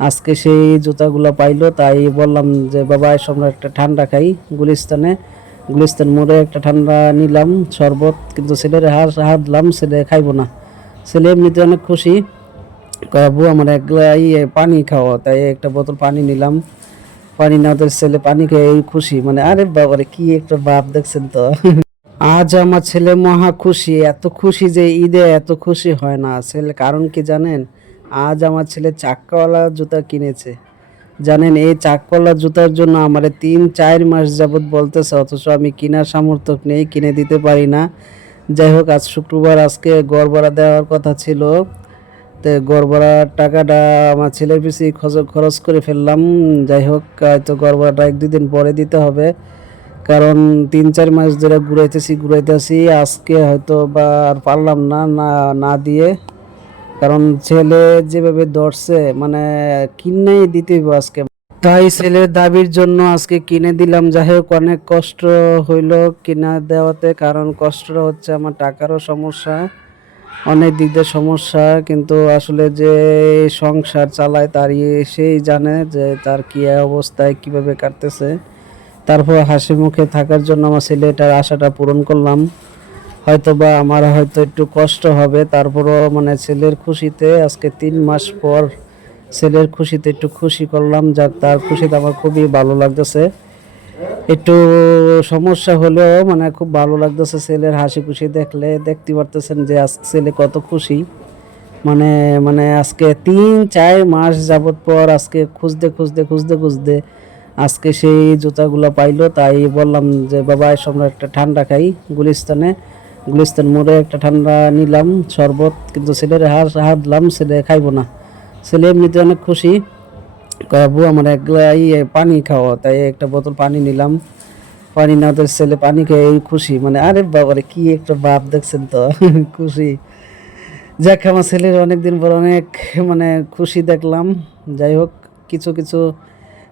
আজকে সেই জুতাগুলো পাইলো তাই বললাম যে বাবা এসব একটা ঠান্ডা খাই গুলিস্তানে। গুলিস্তান মোড়ে একটা ঠান্ডা নিলাম শরবত কিন্তু ছেলের হাত দিলাম ছেলে খাইবো না। ছেলে এমনিতে অনেক খুশি। কয়, আমার এক ইয়ে পানি খাওয়া তাই একটা বোতল পানি নিলাম। পানি না তো ছেলে পানি খেয়ে খুশি। মানে আরে বাবারে কি একটা ভাব দেখছেন তো? আজ আমার ছেলে মহা খুশি এত খুশি যে ঈদে এত খুশি হয় না। ছেলে কারণ কি জানেন? আজ আমার ছেলে চাক্কাওয়ালা জুতা কিনেছে। জানেন, এই চাক্কাওয়ালা জুতার জন্য আমার তিন, চার মাস যাবত বলতেছে, অথচ আমি কেনার সামর্থ্য নেই, কিনে দিতে পারি না। যাই হোক, আজ শুক্রবার, আজকে গড় ভাড়া দেওয়ার কথা ছিল। তো গড় টাকাটা আমার ছেলের পিছিয়ে খরচ- করে ফেললাম। যাই হোক, হয়তো গড় ভাড়াটা এক দুদিন পরে দিতে হবে। কারণ তিন, চার মাস ধরে ঘুরাইতেছি ঘুরাইতেছি, আজকে হয়তো বা আর পারলাম না না দিয়ে কারণ ছেলে যেভাবে ধরছে মানে কিনেই দিতে আজকে। তাই ছেলের দাবির জন্য আজকে কিনে দিলাম। যাই হোক, অনেক কষ্ট হইল কিনা দেওয়াতে, কারণ কষ্টটা হচ্ছে আমার টাকারও সমস্যা, অনেক দিক দিয়ে সমস্যা। কিন্তু আসলে যে সংসার চালায় তার সেই জানে যে তার কি অবস্থায়, কীভাবে কাটতেছে। তারপর হাসি মুখে থাকার জন্য আমার ছেলেটার আশাটা পূরণ করলাম। হয়তো বা আমার হয়তো একটু কষ্ট হবে, তারপরও মানে ছেলের খুশিতে আজকে তিন মাস পর ছেলের খুশিতে একটু খুশি করলাম যাক তার খুশিতে আমার খুবই ভালো লাগতেছে। একটু সমস্যা হলেও মানে খুব ভালো লাগতেছে ছেলের হাসি খুশি দেখলে, দেখতে পারতেছেন যে আজ ছেলে কত খুশি। মানে মানে আজকে তিন, চার মাস যাবত পর আজকে খুঁজতে খুঁজতে খুঁজতে খুঁজতে আজকে সেই জুতাগুলো পাইলো, তাই বললাম যে, বাবা আমরা একটা ঠান্ডা খাই গুলিস্তানে। গুলিস্তান মোড়ে একটা ঠান্ডা নিলাম, শরবত, কিন্তু ছেলের হাত হাত দিলাম ছেলে খাইবো না। ছেলে এমনিতে অনেক খুশি। আব্বু, আমার এক ইয়ে পানি খাওয়া তাই একটা বোতল পানি নিলাম। পানি না তো ছেলে পানি খেয়ে খুশি। মানে আরে বাবারে, কি একটা বাপ দেখছেন তো? খুশি। যাক, আমার ছেলের অনেকদিন পর অনেক মানে খুশি দেখলাম। যাই হোক, কিছু কিছু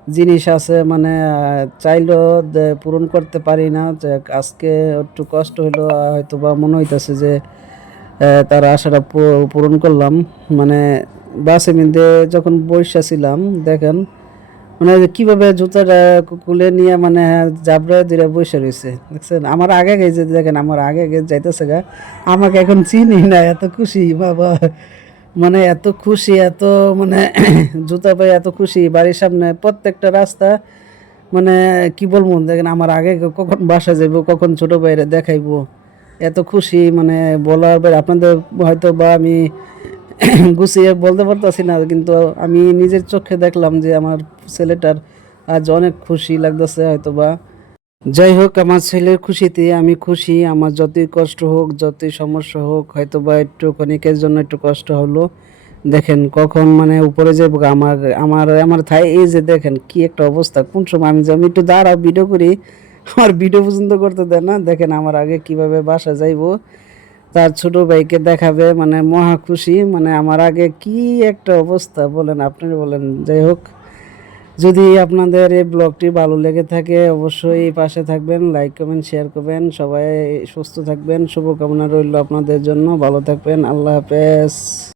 জিনিস আছে মানে চাইলেও পূরণ করতে পারি না। যে, আজকে একটু কষ্ট হইল হয়তো বা মনে হইতেছে যে তার আশাটা পূরণ করলাম। মানে বাসে মিন্দে যখন বৈশা ছিলাম, দেখেন মানে কীভাবে জুতাটা কুলে নিয়ে মানে জাবরা দিলে বসে রয়েছে দেখছেন? আমার আগে গেছে, দেখেন, আমার আগে গে যাইতেছে গা। আমাকে এখন চিনি না, এত খুশি, বাবা। মানে এত খুশি, এত মানে জুতা পাই এত খুশি, বাড়ির সামনে প্রত্যেকটা রাস্তা মানে কি বলব, দেখেন আমার আগে কখন বাসা যাব কখন ছোট ভাইরে দেখাইবো, এত খুশি মানে বলার বাইরে আপনাদের হয়তো বা আমি গুছিয়ে বলতে পারতাছি না, কিন্তু আমি নিজের চোখে দেখলাম যে আমার ছেলেটার আজ অনেক খুশি লাগতেছে হয়তো বা যাই হোক, আমার ছেলের খুশিতে আমি খুশি। আমার যতই কষ্ট হোক, যতই সমস্যা হোক হয়তো বা একটু ক্ষণিকের জন্য একটু কষ্ট হলো। দেখেন কখন মানে উপরে যে আমার আমার আমার থাই, এই যে দেখেন কি একটা অবস্থা। কোন সময় আমি যে আমি একটু দাঁড়াও ভিডিও করি। আমার ভিডিও পছন্দ করতে দেয় না। দেখেন আমার আগে কীভাবে বাসা যাইবো। তার ছোট ভাইকে দেখাবে মানে মহা খুশি। মানে আমার আগে কি একটা অবস্থা, বলেন আপনারা বলেন, যাই হোক। যদি আপনাদের এই ব্লগটি ভালো লেগে থাকে, অবশ্যই পাশে থাকবেন লাইক করবেন শেয়ার করবেন। সবাই সুস্থ থাকবেন, শুভকামনা রইল আপনাদের জন্য। ভালো থাকবেন। আল্লাহ হাফেজ।